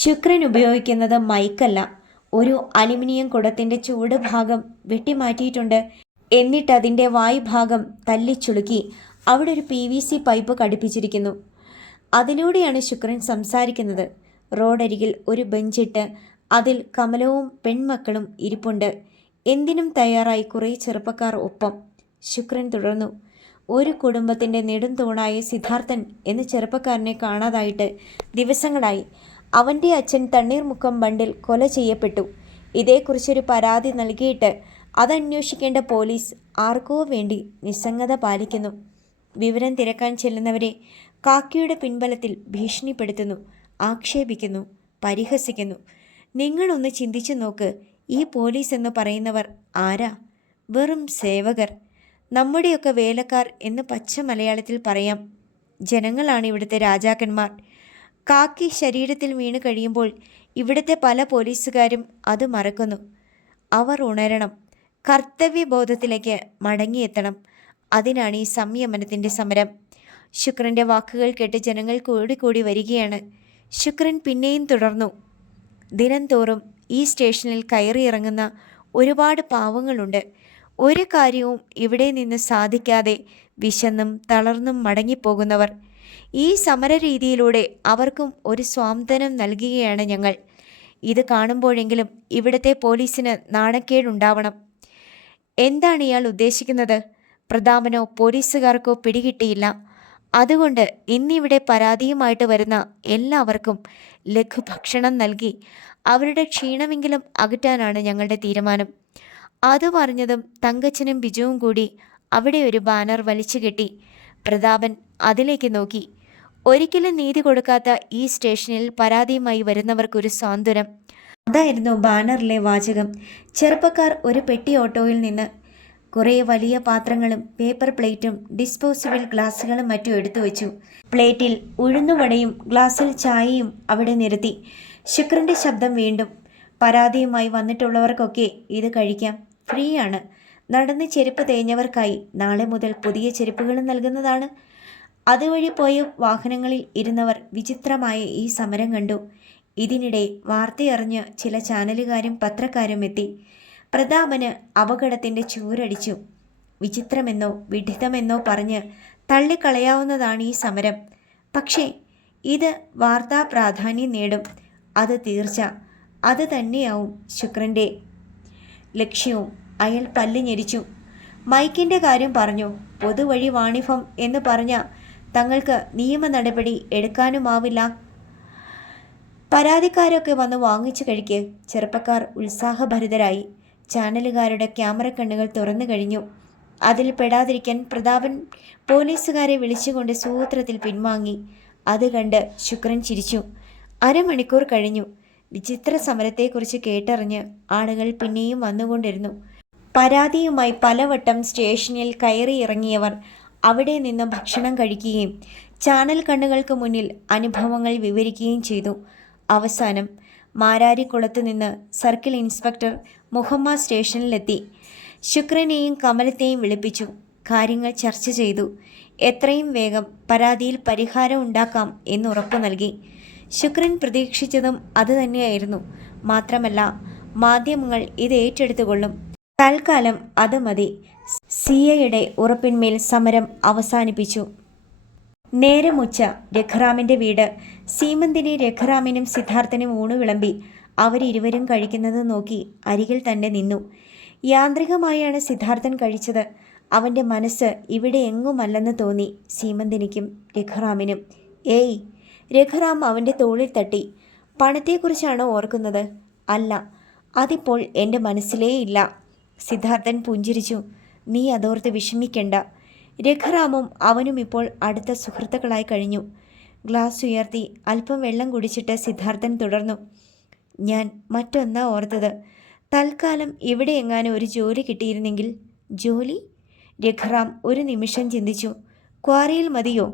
ശുക്രൻ ഉപയോഗിക്കുന്നത് മൈക്കല്ല, ഒരു അലുമിനിയം കുടത്തിൻ്റെ ചൂട് ഭാഗം വെട്ടിമാറ്റിയിട്ടുണ്ട്. എന്നിട്ട് അതിൻ്റെ വായ് ഭാഗം തല്ലിച്ചുളുക്കി അവിടെ ഒരു PVC പൈപ്പ് ഘടിപ്പിച്ചിരിക്കുന്നു. അതിലൂടെയാണ് ശുക്രൻ സംസാരിക്കുന്നത്. റോഡരികിൽ ഒരു ബെഞ്ചിട്ട് അതിൽ കമലവും പെൺമക്കളും ഇരിപ്പുണ്ട്. എന്തിനും തയ്യാറായി കുറേ ചെറുപ്പക്കാർ ഒപ്പം. ശുക്രൻ തുടർന്നു. ഒരു കുടുംബത്തിൻ്റെ നെടും തൂണായ സിദ്ധാർത്ഥൻ എന്ന ചെറുപ്പക്കാരനെ കാണാതായിട്ട് ദിവസങ്ങളായി. അവൻ്റെ അച്ഛൻ തണ്ണീർമുക്കം ബണ്ടിൽ കൊല ചെയ്യപ്പെട്ടു. ഇതേക്കുറിച്ചൊരു പരാതി നൽകിയിട്ട് അതന്വേഷിക്കേണ്ട പോലീസ് ആർക്കോ വേണ്ടി നിസ്സംഗത പാലിക്കുന്നു. വിവരം തിരക്കാൻ ചെല്ലുന്നവരെ കാക്കിയുടെ പിൻബലത്തിൽ ഭീഷണിപ്പെടുത്തുന്നു, ആക്ഷേപിക്കുന്നു, പരിഹസിക്കുന്നു. നിങ്ങളൊന്ന് ചിന്തിച്ചു നോക്ക്. ഈ പോലീസ് എന്ന് പറയുന്നവർ ആരാ? വെറും സേവകർ, നമ്മുടെയൊക്കെ വേലക്കാർ എന്ന് പച്ച മലയാളത്തിൽ പറയാം. ജനങ്ങളാണ് ഇവിടുത്തെ രാജാക്കന്മാർ. കാക്കി ശരീരത്തിൽ വീണ് കഴിയുമ്പോൾ ഇവിടുത്തെ പല പോലീസുകാരും അത് മറക്കുന്നു. അവർ ഉണരണം, കർത്തവ്യബോധത്തിലേക്ക് മടങ്ങിയെത്തണം. അതിനാണ് ഈ സംയമനത്തിൻ്റെ സമരം. ശുക്രൻ്റെ വാക്കുകൾ കേട്ട് ജനങ്ങൾ കൂടി വരികയാണ്. ശുക്രൻ പിന്നെയും തുടർന്നു. ദിനം തോറും ഈ സ്റ്റേഷനിൽ കയറിയിറങ്ങുന്ന ഒരുപാട് പാവങ്ങളുണ്ട്. ഒരു കാര്യവും ഇവിടെ നിന്ന് സാധിക്കാതെ വിശന്നും തളർന്നും മടങ്ങിപ്പോകുന്നവർ. ഈ സമരരീതിയിലൂടെ അവർക്കും ഒരു സ്വാന്തനം നൽകുകയാണ് ഞങ്ങൾ. ഇത് കാണുമ്പോഴെങ്കിലും ഇവിടുത്തെ പോലീസിന് നാണക്കേടുണ്ടാവണം. എന്താണ് ഇയാൾ ഉദ്ദേശിക്കുന്നത്? പ്രതാപനോ പോലീസുകാർക്കോ പിടികിട്ടിയില്ല. അതുകൊണ്ട് ഇന്നിവിടെ പരാതിയുമായിട്ട് വരുന്ന എല്ലാവർക്കും ലഘുഭക്ഷണം നൽകി അവരുടെ ക്ഷീണമെങ്കിലും അകറ്റാനാണ് ഞങ്ങളുടെ തീരുമാനം. അത് പറഞ്ഞതും തങ്കച്ചനും ബിജുവും കൂടി അവിടെ ഒരു ബാനർ വലിച്ചു കെട്ടി. പ്രതാപൻ അതിലേക്ക് നോക്കി. ഒരിക്കലും നീതി കൊടുക്കാത്ത ഈ സ്റ്റേഷനിൽ പരാതിയുമായി വരുന്നവർക്കൊരു സ്വാതന്ത്ര്യം. അതായിരുന്നു ബാനറിലെ വാചകം. ചെറുപ്പക്കാർ ഒരു പെട്ടി ഓട്ടോയിൽ നിന്ന് കുറേ വലിയ പാത്രങ്ങളും പേപ്പർ പ്ലേറ്റും ഡിസ്പോസിബിൾ ഗ്ലാസുകളും മറ്റും എടുത്തു വെച്ചു. പ്ലേറ്റിൽ ഉഴുന്നുവടയും ഗ്ലാസ്സിൽ ചായയും അവിടെ നിരത്തി. ശുക്രൻ്റെ ശബ്ദം വീണ്ടും. പരാതിയുമായി വന്നിട്ടുള്ളവർക്കൊക്കെ ഇത് കഴിക്കാം, ഫ്രീ ആണ്. നടന്ന് ചെരുപ്പ് തേഞ്ഞവർക്കായി നാളെ മുതൽ പുതിയ ചെരുപ്പുകളും നൽകുന്നതാണ്. അതുവഴി പോയ വാഹനങ്ങളിൽ ഇരുന്നവർ വിചിത്രമായ ഈ സമരം കണ്ടു. ഇതിനിടെ വാർത്തയറിഞ്ഞ് ചില ചാനലുകാരും പത്രക്കാരും എത്തി. പ്രതാപന് അപകടത്തിൻ്റെ ചൂരടിച്ചു. വിചിത്രമെന്നോ വിഡിതമെന്നോ പറഞ്ഞ് തള്ളിക്കളയാവുന്നതാണ് ഈ സമരം. പക്ഷേ ഇത് വാർത്താ പ്രാധാന്യം നേടും, അത് തീർച്ച. അത് തന്നെയാവും ശുക്രൻ്റെ ലക്ഷ്യവും. അയാൾ പല്ല് ഞെരിച്ചു. മൈക്കിൻ്റെ കാര്യം പറഞ്ഞു. പൊതുവഴി വാണിഭം എന്ന് പറഞ്ഞ തങ്ങൾക്ക് നിയമ നടപടി എടുക്കാനുമാവില്ല. പരാതിക്കാരൊക്കെ വന്ന് വാങ്ങിച്ചു കഴിക്ക്. ചെറുപ്പക്കാർ ഉത്സാഹഭരിതരായി. ചാനലുകാരുടെ ക്യാമറ കണ്ണുകൾ തുറന്നു കഴിഞ്ഞു. അതിൽ പെടാതിരിക്കാൻ പ്രതാപൻ പോലീസുകാരെ വിളിച്ചുകൊണ്ട് സൂത്രത്തിൽ പിൻവാങ്ങി. അത് കണ്ട് ശുക്രൻ ചിരിച്ചു. അരമണിക്കൂർ കഴിഞ്ഞു. വിചിത്ര സമരത്തെക്കുറിച്ച് കേട്ടറിഞ്ഞ് ആളുകൾ പിന്നെയും വന്നുകൊണ്ടിരുന്നു. പരാതിയുമായി പലവട്ടം സ്റ്റേഷനിൽ കയറിയിറങ്ങിയവർ അവിടെ നിന്ന് ഭക്ഷണം കഴിക്കുകയും ചാനൽ കണ്ണുകൾക്ക് മുന്നിൽ അനുഭവങ്ങൾ വിവരിക്കുകയും ചെയ്തു. അവസാനം മാരാരിക്കുളത്ത് നിന്ന് സർക്കിൾ ഇൻസ്പെക്ടർ മുഹമ്മദ് സ്റ്റേഷനിലെത്തി. ശുക്രനെയും കമലത്തെയും വിളിപ്പിച്ചു. കാര്യങ്ങൾ ചർച്ച ചെയ്തു. എത്രയും വേഗം പരാതിയിൽ പരിഹാരം ഉണ്ടാക്കാം എന്ന് ഉറപ്പു നൽകി. ശുക്രൻ പ്രതീക്ഷിച്ചതും അതുതന്നെയായിരുന്നു. മാത്രമല്ല, മാധ്യമങ്ങൾ ഇത് ഏറ്റെടുത്തുകൊള്ളും. തൽക്കാലം അത് മതി. സിഐയുടെ ഉറപ്പിന്മേൽ സമരം അവസാനിപ്പിച്ചു. നേരമുച്ച രഘുറാമിൻ്റെ വീട്. സീമന്തിനി രഘുറാമിനും സിദ്ധാർത്ഥനും ഊണ് വിളമ്പി. അവരിരുവരും കഴിക്കുന്നത് നോക്കി അരികിൽ തന്നെ നിന്നു. യാന്ത്രികമായാണ് സിദ്ധാർത്ഥൻ കഴിച്ചത്. അവൻ്റെ മനസ്സ് ഇവിടെ എങ്ങുമല്ലെന്ന് തോന്നി സീമന്തിനിക്കും രഘുറാമിനും. ഏയ്! രഘുറാം അവൻ്റെ തോളിൽ തട്ടി. പണത്തെക്കുറിച്ചാണോ ഓർക്കുന്നത്? അല്ല, അതിപ്പോൾ എൻ്റെ മനസ്സിലേ ഇല്ല. സിദ്ധാർത്ഥൻ പുഞ്ചിരിച്ചു. നീ അതോർത്ത് വിഷമിക്കണ്ട. രഘുറാമും അവനും ഇപ്പോൾ അടുത്ത സുഹൃത്തുക്കളായി കഴിഞ്ഞു. ഗ്ലാസ് ഉയർത്തി അല്പം വെള്ളം കുടിച്ചിട്ട് സിദ്ധാർത്ഥൻ തുടർന്നു. ഞാൻ മറ്റൊന്നാ ഓർത്തത്. തൽക്കാലം ഇവിടെ എങ്ങാനും ഒരു ജോലി കിട്ടിയിരുന്നെങ്കിൽ. ജോലി? രഘുറാം ഒരു നിമിഷം ചിന്തിച്ചു. ക്വാറിയിൽ മതിയോ?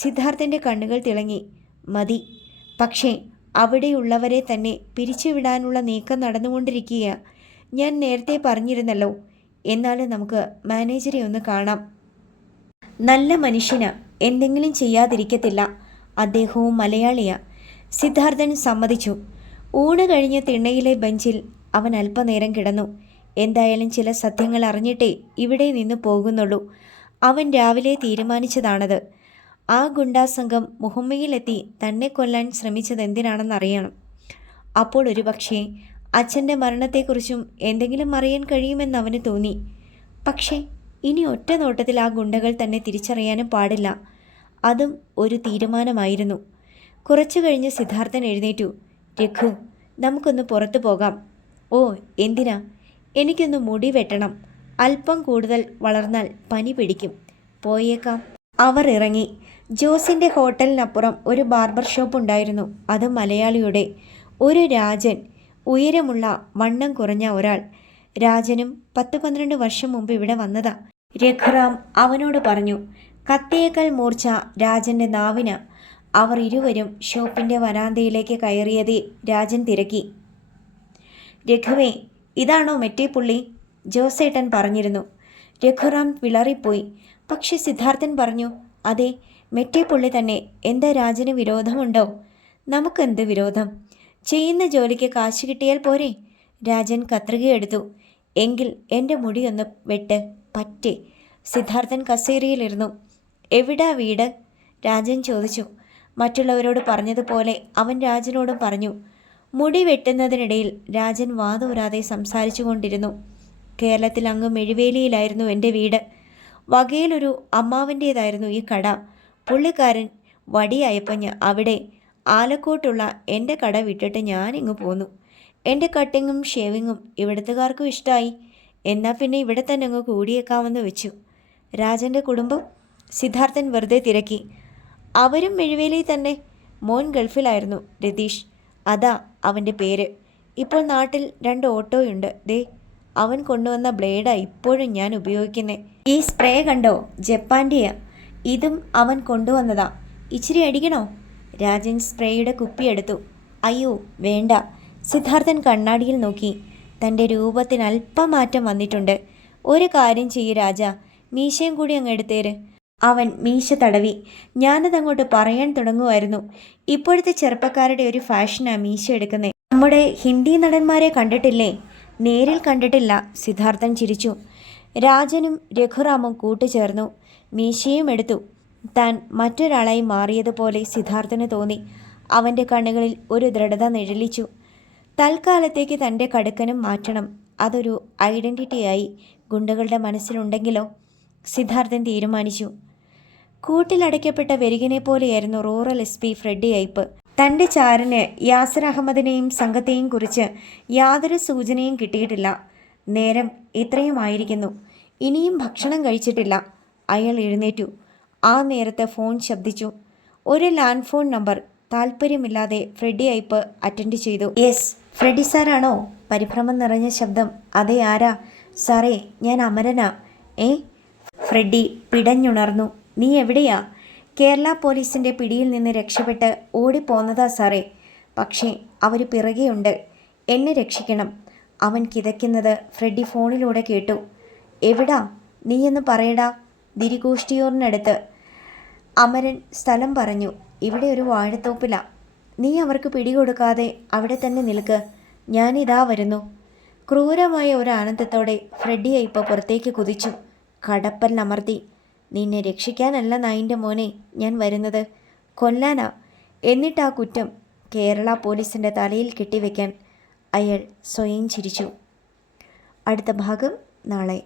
സിദ്ധാർത്ഥൻ്റെ കണ്ണുകൾ തിളങ്ങി. മതി. പക്ഷേ അവിടെയുള്ളവരെ തന്നെ പിരിച്ചുവിടാനുള്ള നീക്കം നടന്നുകൊണ്ടിരിക്കുക. ഞാൻ നേരത്തെ പറഞ്ഞിരുന്നല്ലോ. എന്നാലും നമുക്ക് മാനേജറെ ഒന്ന് കാണാം. നല്ല മനുഷ്യന്, എന്തെങ്കിലും ചെയ്യാതിരിക്കത്തില്ല. അദ്ദേഹവും മലയാളിയാ. സിദ്ധാർത്ഥൻ സമ്മതിച്ചു. ഊണ് കഴിഞ്ഞ് തിണ്ണയിലെ ബെഞ്ചിൽ അവൻ അല്പനേരം കിടന്നു. എന്തായാലും ചില സത്യങ്ങൾ അറിഞ്ഞിട്ടേ ഇവിടെ നിന്ന് പോകുന്നുള്ളൂ. അവൻ രാവിലെ തീരുമാനിച്ചതാണത്. ആ ഗുണ്ടാസംഘം മുഹമ്മയിലെത്തി തന്നെ കൊല്ലാൻ ശ്രമിച്ചതെന്തിനാണെന്നറിയണം. അപ്പോൾ ഒരുപക്ഷേ അച്ഛൻ്റെ മരണത്തെക്കുറിച്ചും എന്തെങ്കിലും അറിയാൻ കഴിയുമെന്ന് അവന് തോന്നി. പക്ഷേ ഇനി ഒറ്റ നോട്ടത്തിൽ ആ ഗുണ്ടകൾ തന്നെ തിരിച്ചറിയാനും പാടില്ല. അതും ഒരു തീരുമാനമായിരുന്നു. കുറച്ചു കഴിഞ്ഞ് സിദ്ധാർത്ഥൻ എഴുന്നേറ്റു. രഘു, നമുക്കൊന്ന് പുറത്തു പോകാം. ഓ, എന്തിനാ? എനിക്കൊന്ന് മുടി വെട്ടണം. അല്പം കൂടുതൽ വളർന്നാൽ പനി പിടിക്കും. പോയേക്കാം. അവർ ഇറങ്ങി. ജോസിൻ്റെ ഹോട്ടലിനപ്പുറം ഒരു ബാർബർ ഷോപ്പ് ഉണ്ടായിരുന്നു. അത് മലയാളിയുടെ. ഒരു രാജൻ, ഉയരമുള്ള വണ്ണം കുറഞ്ഞ ഒരാൾ. രാജനും 10-12 വർഷം മുമ്പ് ഇവിടെ വന്നതാ. രഘുറാം അവനോട് പറഞ്ഞു. കത്തിയേക്കാൾ മൂർച്ച രാജൻ്റെ നാവിന്. അവർ ഇരുവരും ഷോപ്പിൻ്റെ വരാന്തയിലേക്ക് കയറിയതേ രാജൻ തിരക്കി. രഘുവേ, ഇതാണോ മെറ്റേപ്പുള്ളി? ജോസേട്ടൻ പറഞ്ഞിരുന്നു. രഘുറാം വിളറിപ്പോയി. പക്ഷെ സിദ്ധാർത്ഥൻ പറഞ്ഞു, അതെ, മെറ്റേപ്പുള്ളി തന്നെ. എന്താ രാജന് വിരോധമുണ്ടോ? നമുക്കെന്ത് വിരോധം? ചെയ്യുന്ന ജോലിക്ക് കാശ് കിട്ടിയാൽ പോരെ? രാജൻ കത്രികയെടുത്തു. എങ്കിൽ എൻ്റെ മുടിയൊന്ന് വെട്ട്. പറ്റേ. സിദ്ധാർത്ഥൻ കസേരയിലിരുന്നു. എവിടാ വീട്? രാജൻ ചോദിച്ചു. മറ്റുള്ളവരോട് പറഞ്ഞതുപോലെ അവൻ രാജനോടും പറഞ്ഞു. മുടി വെട്ടുന്നതിനിടയിൽ രാജൻ വാതോരാതെ സംസാരിച്ചു കൊണ്ടിരുന്നു. കേരളത്തിൽ അങ്ങ് മെഴുവേലിയിലായിരുന്നു എൻ്റെ വീട്. വകയിലൊരു അമ്മാവൻ്റേതായിരുന്നു ഈ കട. പുള്ളിക്കാരൻ വടിയായപ്പോൾ അവിടെ ആലക്കോട്ടുള്ള എൻ്റെ കട വിട്ടിട്ട് ഞാനിങ്ങ് പോന്നു. എൻ്റെ കട്ടിങ്ങും ഷേവിങ്ങും ഇവിടുത്തുകാർക്കും ഇഷ്ടമായി. എന്നാൽ പിന്നെ ഇവിടെ തന്നെ അങ്ങ് കൂടിയേക്കാമെന്ന് വെച്ചു. രാജൻ്റെ കുടുംബം? സിദ്ധാർത്ഥൻ വെറുതെ തിരക്കി. അവരും മെഴുവേലി തന്നെ. മോൻ ഗൾഫിലായിരുന്നു, രതീഷ്. അതാ അവൻ്റെ പേര്. ഇപ്പോൾ നാട്ടിൽ 2 ഓട്ടോയുണ്ട്. ദേ, അവൻ കൊണ്ടുവന്ന ബ്ലേഡാണ് ഇപ്പോഴും ഞാൻ ഉപയോഗിക്കുന്നത്. ഈ സ്പ്രേ കണ്ടോ? ജപ്പാൻ്റെയാ. ഇതും അവൻ കൊണ്ടുവന്നതാ. ഇച്ചിരി അടിക്കണോ? രാജൻ സ്പ്രേയുടെ കുപ്പിയെടുത്തു. അയ്യോ വേണ്ട. സിദ്ധാർത്ഥൻ കണ്ണാടിയിൽ നോക്കി. തൻ്റെ രൂപത്തിന് അല്പം മാറ്റം വന്നിട്ടുണ്ട്. ഒരു കാര്യം ചെയ്യ് രാജ, മീശയും കൂടി അങ്ങ് എടുത്തേര്. അവൻ മീശ തടവി. ഞാനതങ്ങോട്ട് പറയാൻ തുടങ്ങുമായിരുന്നു. ഇപ്പോഴത്തെ ചെറുപ്പക്കാരുടെ ഒരു ഫാഷനാ മീശ എടുക്കുന്നേ. നമ്മുടെ ഹിന്ദി നടന്മാരെ കണ്ടിട്ടില്ലേ? നേരിൽ കണ്ടിട്ടില്ല. സിദ്ധാർത്ഥൻ ചിരിച്ചു. രാജനും രഘുറാമും കൂട്ടുചേർന്നു. മീശയും എടുത്തു. താൻ മറ്റൊരാളായി മാറിയതുപോലെ സിദ്ധാർത്ഥന് തോന്നി. അവൻ്റെ കണ്ണുകളിൽ ഒരു ദൃഢത നിഴലിച്ചു. തൽക്കാലത്തേക്ക് തൻ്റെ കടുക്കനും മാറ്റണം. അതൊരു ഐഡൻറ്റിറ്റിയായി ഗുണ്ടകളുടെ മനസ്സിലുണ്ടെങ്കിലോ? സിദ്ധാർത്ഥൻ തീരുമാനിച്ചു. കൂട്ടിലടയ്ക്കപ്പെട്ട വെരുകിനെ പോലെയായിരുന്നു റൂറൽ SP ഫ്രെഡി അയ്പ്. തൻ്റെ ചാരന് യാസിർ അഹമ്മദിനെയും സംഘത്തെയും കുറിച്ച് യാതൊരു സൂചനയും കിട്ടിയിട്ടില്ല. നേരം ഇത്രയുമായിരിക്കുന്നു. ഇനിയും ഭക്ഷണം കഴിച്ചിട്ടില്ല. അയാൾ എഴുന്നേറ്റു. ആ നേരത്ത് ഫോൺ ശബ്ദിച്ചു. ഒരു ലാൻഡ് ഫോൺ നമ്പർ. താല്പര്യമില്ലാതെ ഫ്രെഡി അയ്പ് അറ്റൻഡ് ചെയ്തു. യെസ്, ഫ്രെഡി സാറാണോ? പരിഭ്രമം നിറഞ്ഞ ശബ്ദം. അതെ, ആരാ? സാറേ, ഞാൻ അമരനാ. ഫ്രെഡി പിടഞ്ഞുണർന്നു. നീ എവിടെയാ? കേരള പോലീസിൻ്റെ പിടിയിൽ നിന്ന് രക്ഷപ്പെട്ട് ഓടിപ്പോന്നതാ സാറേ. പക്ഷേ അവർ പിറകെയുണ്ട്. എന്നെ രക്ഷിക്കണം. അവൻ കിതയ്ക്കുന്നത് ഫ്രെഡി ഫോണിലൂടെ കേട്ടു. എവിടാ? നീയെന്ന് പറയടാ. ദിരിഗോഷ്ഠിയൂറിനടുത്ത്. അമരൻ സ്ഥലം പറഞ്ഞു. ഇവിടെ ഒരു വാഴത്തോപ്പിലാ. നീ അവർക്ക് പിടികൊടുക്കാതെ അവിടെ തന്നെ നിൽക്ക്. ഞാനിതാ വരുന്നു. ക്രൂരമായ ഒരു ആനന്ദത്തോടെ ഫ്രെഡി അയ്പ് പുറത്തേക്ക് കുതിച്ചു. കടപ്പലിനമർത്തി. നിന്നെ രക്ഷിക്കാനല്ല നായിൻ്റെ മോനെ ഞാൻ വരുന്നത്, കൊല്ലാനാ. എന്നിട്ട് ആ കുറ്റം കേരള പോലീസിൻ്റെ തലയിൽ കെട്ടിവെക്കാൻ. അയാൾ സ്വയം ചിരിച്ചു. അടുത്ത ഭാഗം നാളെ.